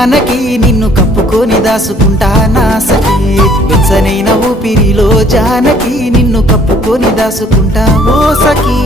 జానకి నిన్ను కప్పుకొని దాసుకుంటా నా సఖీ వెచ్చనైన ఊపిరిలో జానకి నిన్ను కప్పుకొని దాసుకుంటా ఓ సఖీ